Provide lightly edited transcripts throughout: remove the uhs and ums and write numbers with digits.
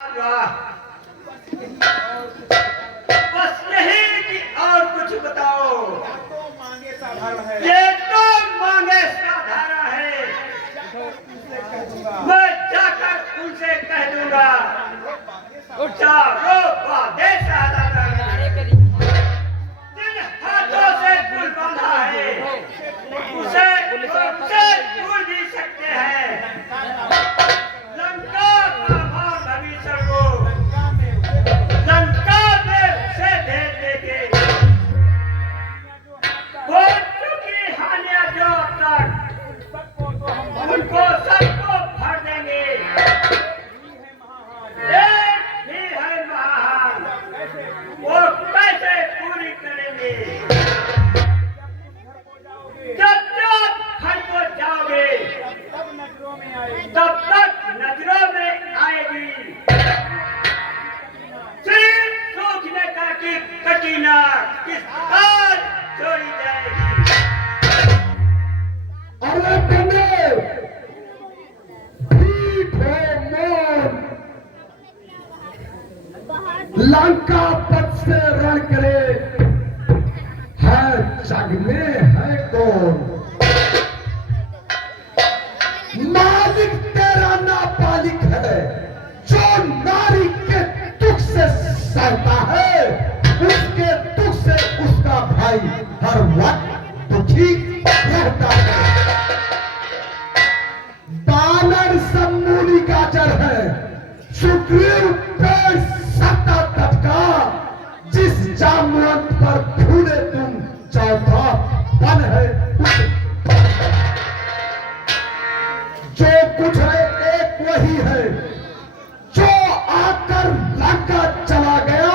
बस यही कि और कुछ बताओ। ये तो मांगे साधारण है। मैं जाकर उनसे कह दूंगा चारों वादे जिन हाथों से पुल बांधा है उसे भूल भी सकते हैं। लंका का मां भविष्य को लंका में उसे भेज देंगे। हो चुकी हानियां जो अब तक उनको सबको भर देंगे। एक ही है महान, वो कैसे पूरी करेंगे। जब जब घर को जाओगे तब तक नजरों में आएगी सिर्फ सूखने का की कटीना किस काल छोड़ी जाएगी। अरे बंदे ठीक है मौन लंका पथ से रण करे है जग में है कौन। मालिक तेरा नाबालिग है जो नारी के दुख से सहता है। उसके दुख से उसका भाई हर वक्त दुखी रहता है। बानर समूली का जड़ है सुग्रीव पेड़ सत्ता तटका। जिस जामवंत पर फूले तुम चौथा बन है जो कुछ है एक वही है जो आकर लंका चला गया।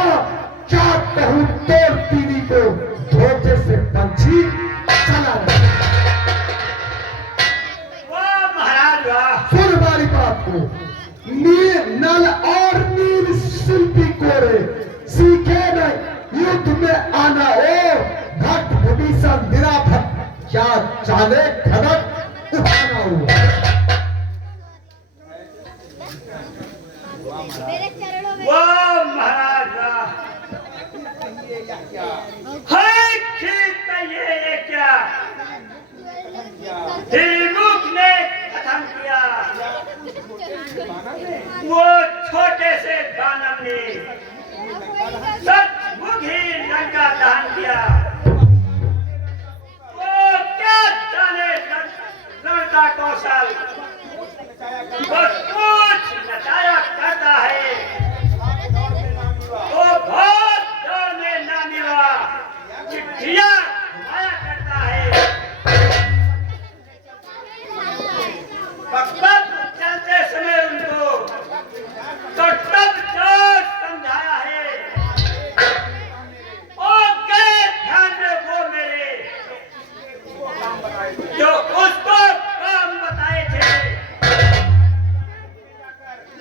क्या कहूं तोड़ तीली को धोखे से पंछी चला गया। वाह महाराज वाह। सुन वाली बात को नील नल और नील शिल्पी कोरे सीखे न युद्ध में आना। ओ भट्ट भूषण निराभट क्या चाले खड़क उठाना हो। वाह महाराज वाह। है खेत ये क्या त्रिमुख ने कथन किया। वो छोटे से दानव ने सचमुच ही लंका दहन किया। वो क्या जाने लड़का कौशल वो कुछ नचाया करता है। वो बहुत दौड़ में ना मिला चिट्ठियां आया करता है। वक्त चलते समय उनको कर्तव्य जो समझाया है। और गए ध्यान में वो मेरे जो उसको काम बताए थे।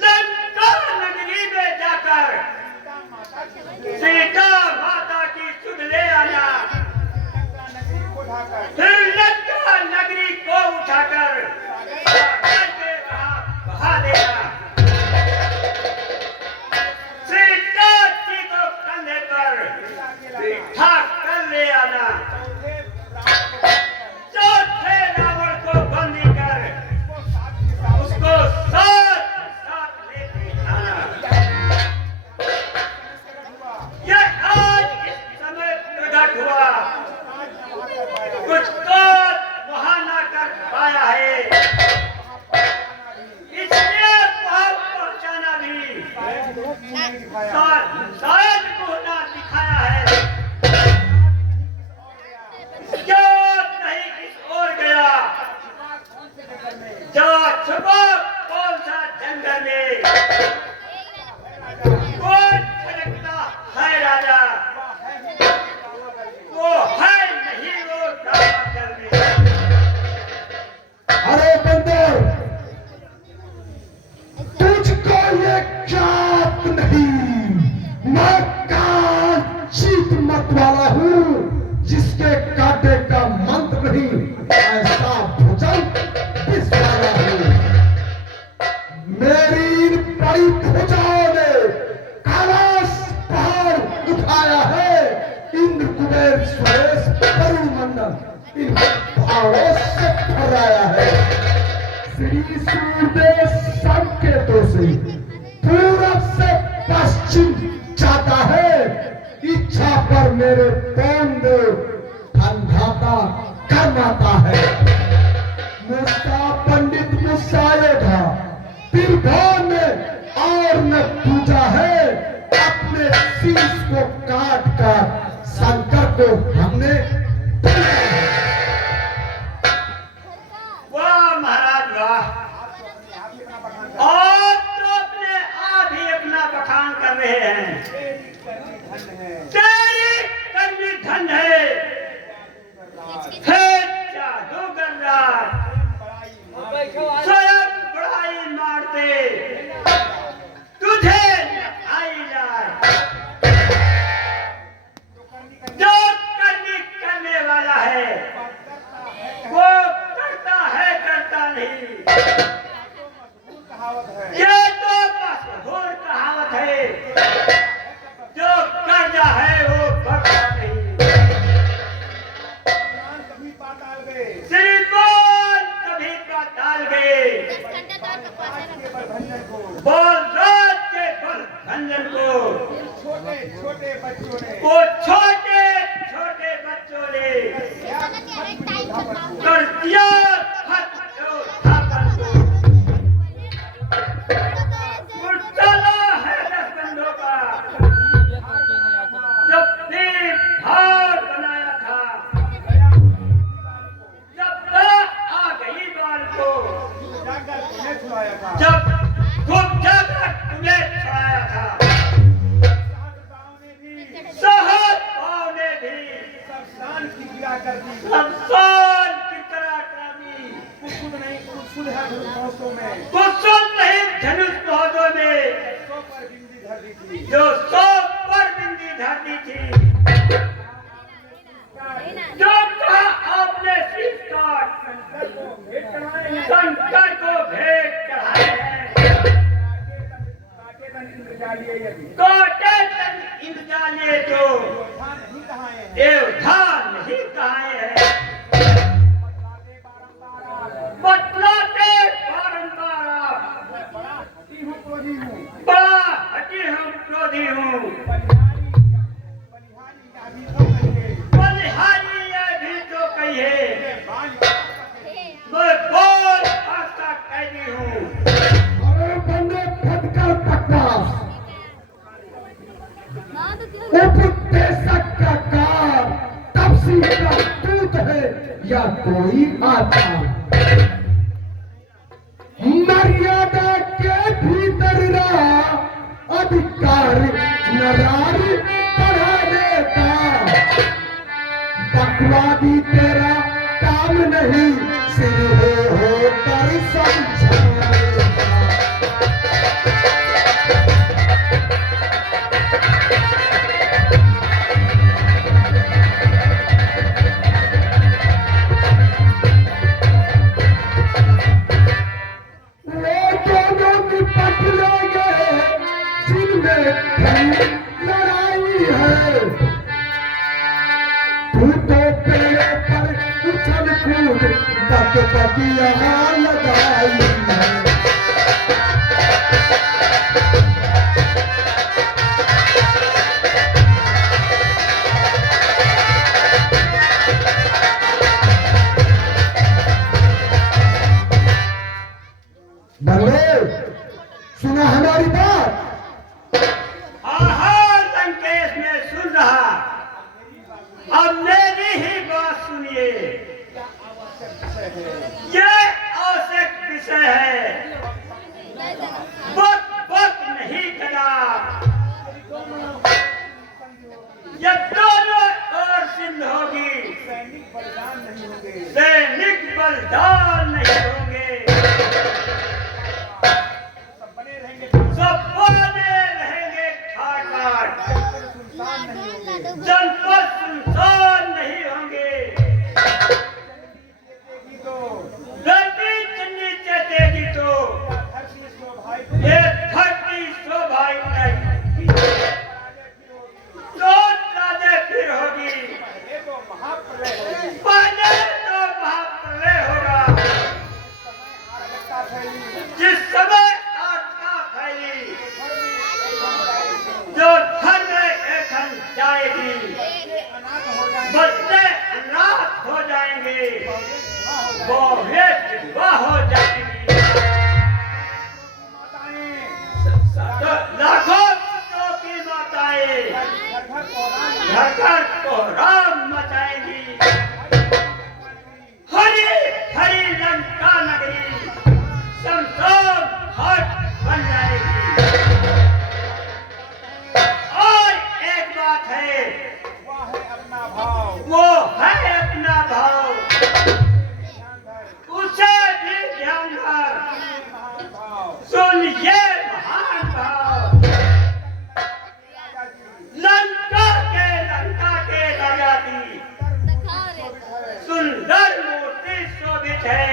लंका नगरी में जाकर सीता माता की सुध ले आना। फिर लंका नगरी को उठाकर बहा देना। सीता जी को कंधे पर बिठा कर ले आना। चौथे रावण को बंदी कर उसको साथ लेके आना। ये आज इस समय प्रकट हुआ। कुछ तो वहां ना कर पाया है इसलिए वहां पहुंचाना भी शायद को ना दिखाया है। जो नहीं किस ओर गया जा छुपा कौन सा जंगल में। वो झलकता है राजा वो है नहीं वो जंगल में। अरे बंदर तुझको ये ज्ञात नहीं मैं इंजीनियर सुरेश परमंडल इन पहाड़ों से फहराया है। श्री सूर्य संकेतों से पूरब से पश्चिम जाता है। इच्छा पर मेरे पौंदेव ठंडाता करवाता है। मुस्ता पंडित मुसायोधा दीर्घों ने और न पूजा है। अपने शीश को काट कर शंकर को हमने वाह महाराज वाह। और तो अपने आप ही अपना बखान कर रहे हैं। तेरी करनी धन है, है जादूगर राज, स्वयं बड़ाई मारते तुझे आई जाए। जो करने वाला है वो करता नहीं। ये तो मशहूर कहावत है, जो कर्जा है वो भरता नहीं। श्रीमान कभी पाताल गए, बोल रात के बल भंजन को छोटे बच्चों ने कर दिया हद उठाकर को। चला है दसबंधों का जब भी भार बनाया था, जब आ गई बाल को, जब खूब जाकर तुम्हें छुड़ाया था। सहज ने भी शमशान की तरह कर दी। कुछ नहीं धनुष पौधों में जो 100 पर बिंदी धर दी थी। जो कहा आपने शीश काट शंकर को भेंट चढ़ाए हैं। कोटे तक इंद्रजालिए तो देवधान नहीं कहाए हैं। बतलाते बारंबार बड़ा हटी हूँ क्रोधी हूँ। बलिहारी ये भी तो कहिए, मैं बोल आस्था कैदी हूँ। बंदे फटकर पकड़ा उपदेशक का कार तपसी का दूत है या कोई आता। मर्यादा के भीतर रहा अधिकारी नारी बढ़ाने का। बकवादी तेरा काम नहीं, सिर हो कर समझाने का। लड़ाई है तू तो पेड़ पर उछल कूद बकबकिया लगाई है। बंदे सुना हमारी बात। लंकेश में सुन रहा, अब मेरी ही बात सुनिए। ये आवश्यक विषय है, वक्त नहीं करा। जब दोनों ओर सिंध होगी, सैनिक बलिदान नहीं होंगे। सब तो लाखों पुत्रों की माताएं घर घर कोहराम मचाएंगी। हरी हरी लंका नगरी शमशान घाट बन जाएगी। और एक बात है, वो है अपना भाव, उसे भी ध्यान कर सुन ये महान भाव। लंका के राजा की सुंदर मूर्ति शोभित है,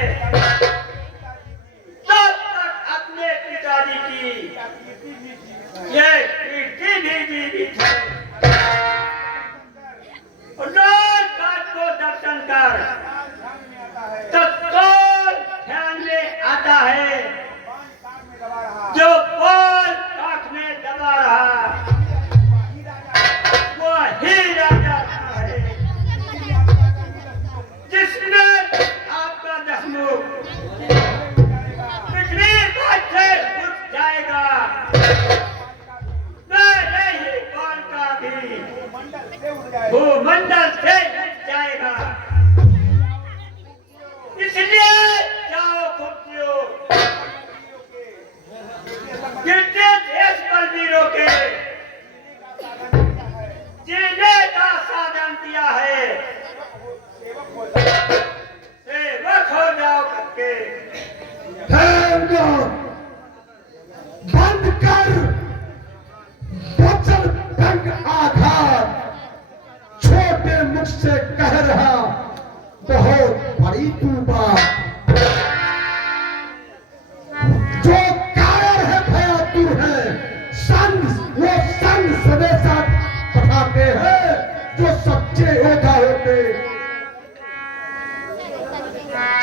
तब तक अपने पिताजी की ये कीर्ति भी जीवित है। रोज रात को दर्शन कर तत्काल ध्यान में आता है, जो बोल काख में दबा रहा वो ही राजा है, जिसने आपका दसमुख पृथ्वी पर से उठ जाएगा, मेरे ही बाल का भी भूमंडल से उठ जाएगा। इसलिए जाओ खुशियों गिरते देश बलवीरों के जीने का साधन दिया है, सेवक हो जाओ करके। बंद कर वचन भंग आघात, छोटे मुख से कह रहा बहुत बड़ी तू बात। जो कायर है भया तू है, वो संग सदैसा पठाते हैं, जो सच्चे योद्धा होते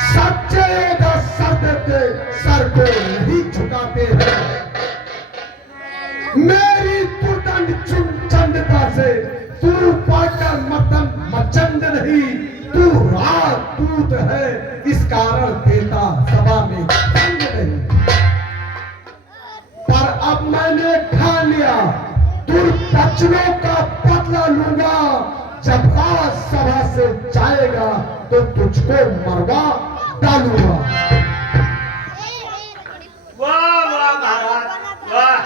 सच्चे योद्धा सर देते, सर को नहीं झुकाते हैं। मेरी दुर्दंड चंडता से तू पाकर मतन मचंड नहीं, तू राजदूत है, इस कारण देता सभा में दंड नहीं। पर अब मैंने ठान लिया, दुर्वचनों का बदला लूंगा। जब राज सभा से जाएगा तो तुझको मरवा डालूंगा। वाह वाह महाराज वाह।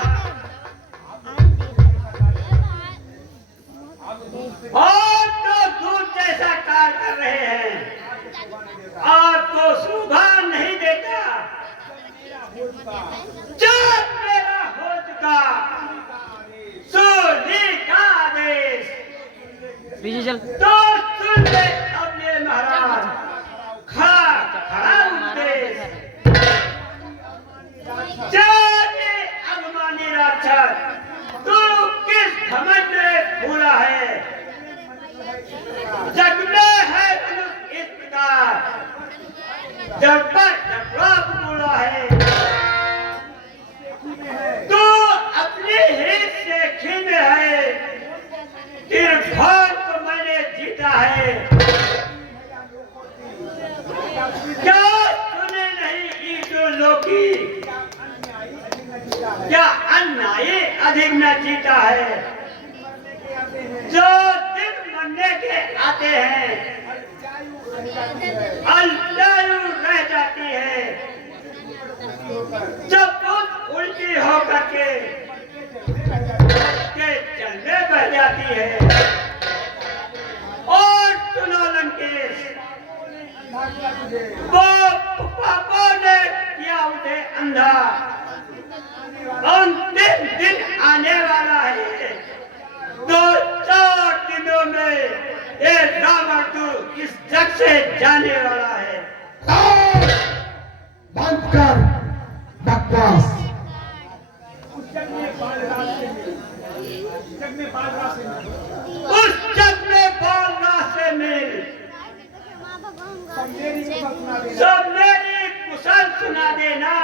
और तो दूध जैसा कार्य कर रहे हैं, आपको शोभा नहीं देता। जब मेरा हो चुका सूली का आदेश, तो सुन ले अब ये महाराज खड़ा उद्देश। जाने अभिमानी राक्षस, तू किस घमंड में भूला है? जग में है मनुष्य इस प्रकार, जब तक बोला है। तू अपनी हित से खिन्न है, निर्भर को मैंने जीता है। क्या सुने नहीं ईश्वर लोकी, क्या अन्यायी अधिक न जीता है? जो दिन मरने के आते हैं, अल्लायु रह जाती है। जब बुद्ध उल्टी होकर के चलने बह जाती है। और सुनो लंकेश, वो पापों ने किया उसे अंधा, अंतिम दिन आने वाला है। 2-4 दिनों में ये रावण तू इस जग से जाने वाला है। बंद कर बकवास। उस जग में बाल रास्ते मिल, सब मेरी कुशल सुना देना।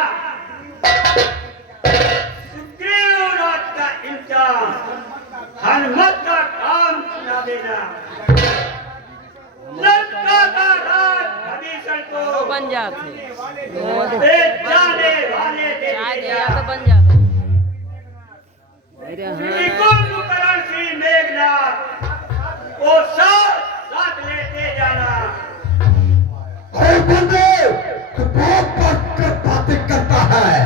सुग्रीव राज का इंतजाम, हनुमत का काम सुना देना। लंका का राज भीषण को बन जाते जाने वाले बन जाते। कुंभकर्ण सिंह मेघनाथ वो साथ लेते जाना। अरे बंदे, तू बहुत बढ़कर बातें करता है।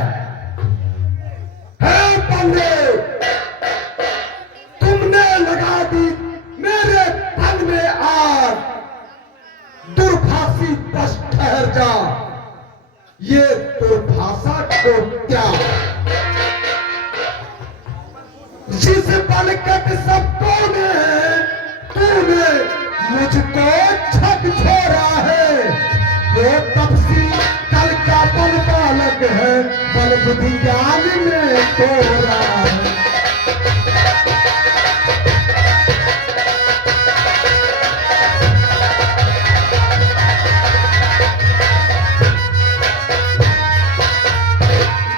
हे बंदे, तुमने लगा दी मेरे तन में आग। दुर्भाषी बस ठहर जा। ये दुर्भाषा को क्या जिस बलकत सबको ने तूने मुझको झकझोरा है। वो तब से कल का बल बालक है, बल बुद्धि ज्ञान में तोरा है।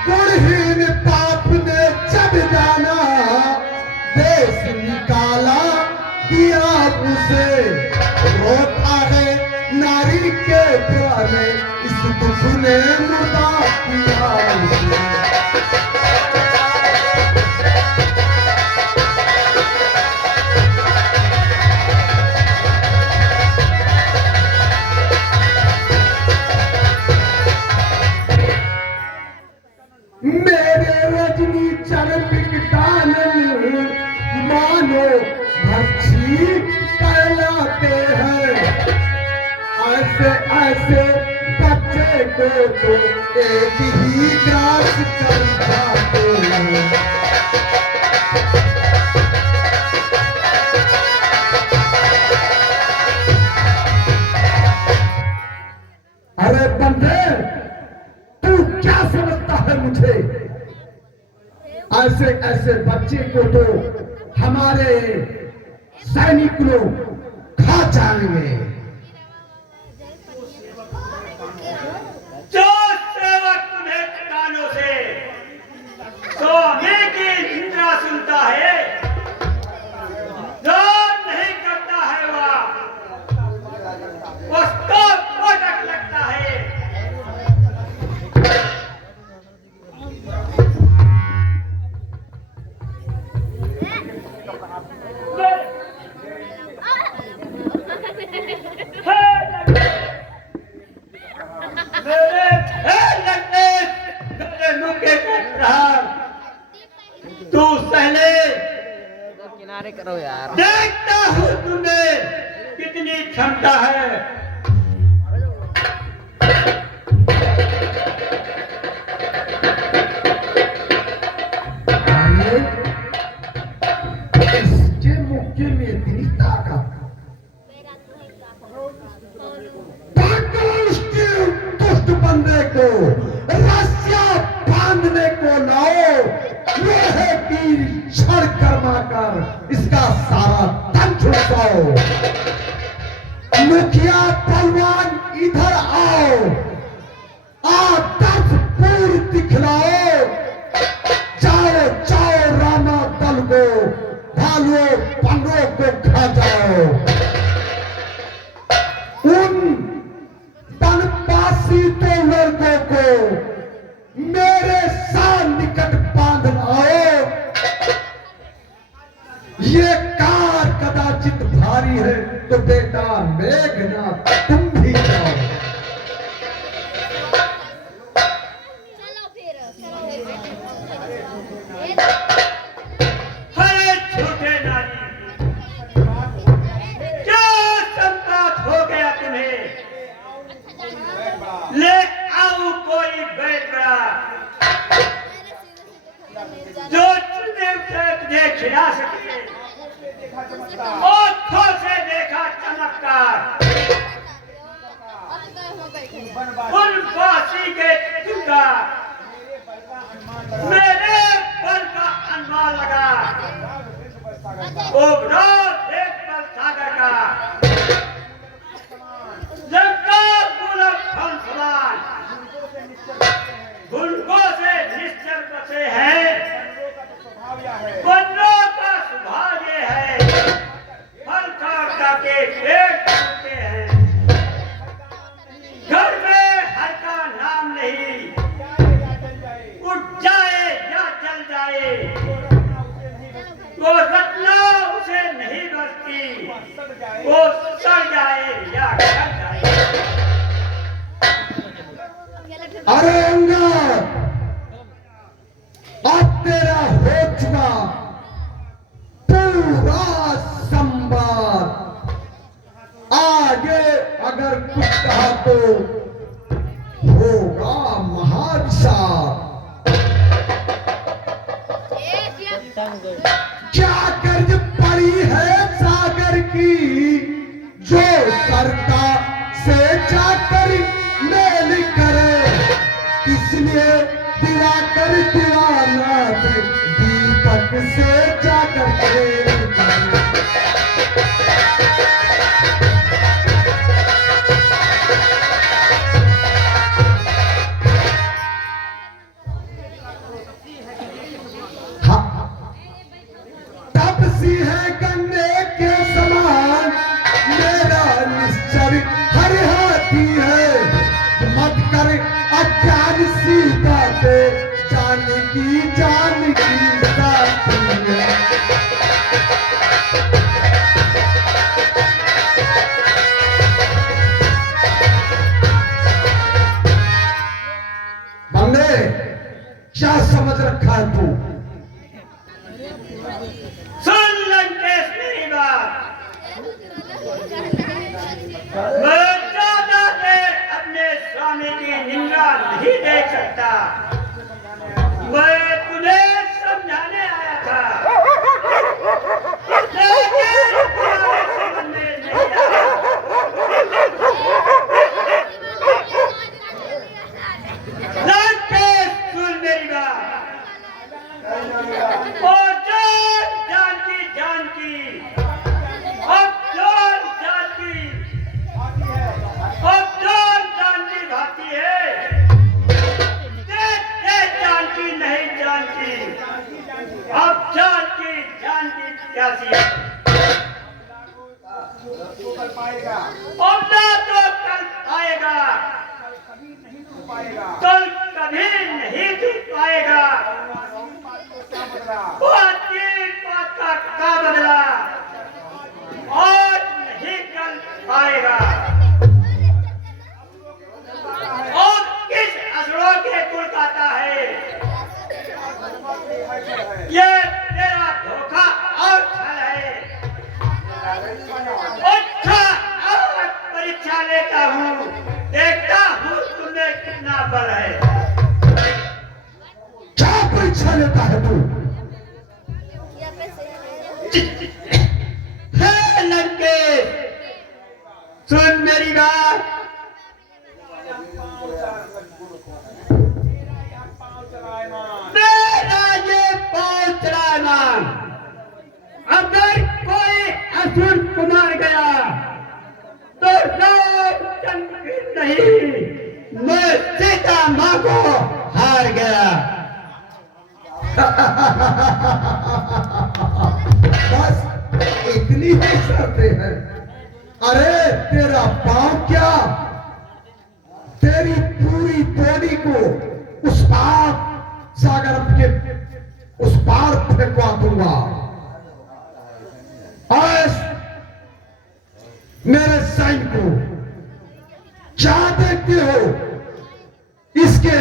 गुणहीन पाप ने जब जाना, देश निकाला दिया उसे। रोता है नारी के प्यारे, इस दुख ने मुर्दा किया उसे। मेरे रजनी चरण दानन मानो भक्षी कहलाते हैं। ऐसे ऐसे बच्चे को तो एक ही ग्रास कर जाते हैं। अरे बंदे, तू क्या समझता है मुझे? ऐसे ऐसे बच्चे को तो हमारे सैनिक लोग खा जाएंगे। जो सेवक तुम्हें कानों से सोने की निंदा सुनता है, जो नहीं करता है वह उसको कोटक लगता है। तू सहले किनारे करो यार। देखता हूँ तुम्हें कितनी क्षमता है। इसके मुक्के में इतनी ताकत। दुष्ट बंदे को रस्सियां बांधने को लाओ। लोहे की छड़ कर्मा कर इसका सारा तन छुड़ाओ। मुखिया पहलवान इधर आओ, आदर्श पूर्व दिखलाओ। जाओ जाओ रामा दल को, भालुओं पन्नों को खा जाओ। उन बनवासी तो लड़कों को मेरे साथ निकट बांध आओ। ये कार कदाचित भारी है तो बेटा मेघनाथ तुम भी जाओ। हरे झूठे नारी, क्या संपात हो गया तुम्हें? ले आओ कोई बेटा जो तुझे खिला सके। आँखों से देखा चमत्कार, उन वासी के चुका मेरे बल का अनुमान लगा। उपराध एक बल सागर का लंका गुलाब फल समान, गुलगों से निश्चल बसे हैं। बन्नों का स्वभाव ये है, फल खा के पेट भरते हैं। घर में हर का नाम नहीं, उठ जाए या जल जाए। वो रत्ना उसे नहीं बसती, वो सड़ जाए या गल जाए। अरे अंगद, अब तेरा हो चुका पूरा संवाद। आगे अगर कुछ कहा तो होगा महाभिशाप। क्या कर्ज पड़ी है सागर की, जो सरता से जाकर मेल करे। इसलिए दिवाकर दीवाना दीपक से जाकर करे। तपसी है गन्ने के समान, मेरा निश्चर हर हाथी है। मत कर अज्ञान सीता को, जान की साथी है। बंदे, क्या समझ रखा है तू? सुन लंकेश मेरी बात। मैं ज्यादा देर अपने स्वामी की निंदा नहीं देख सकता। मैं तुम्हें समझाने आया था, लेकिन तुम्हारे समझ में नहीं आया। लंकेश सुन मेरी बात। ओ जानकी भाती है। जानकी नहीं जानती, अब जानकी कैसी है। अब ना तो कल आएगा, कल कभी नहीं जीत पाएगा। बात का क्या बदला, आज नहीं कल पाएगा। और किस असुरों के कुल खाता है, ये तेरा धोखा और छल है। अच्छा, और परीक्षा लेता हूँ, देखता हूँ तुम्हें कितना बल है। क्या परीक्षा लेता है तू? हे लंकेश, सुन मेरी बात। मेरा ये पांव चढ़ाना, अगर कोई असुर को मार गया तो रामचंद्र नहीं, मैं सीता माँ को हार गया। बस इतनी ही शर्तें हैं। अरे तेरा पांव क्या, तेरी पूरी बॉडी को उस पार सागर के उस पार फेंकवा दूंगा। आज मेरे सैनिकों, क्या देखते हो? इसके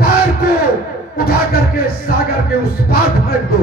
पैर को उठा करके सागर के उस पार फेंक दो।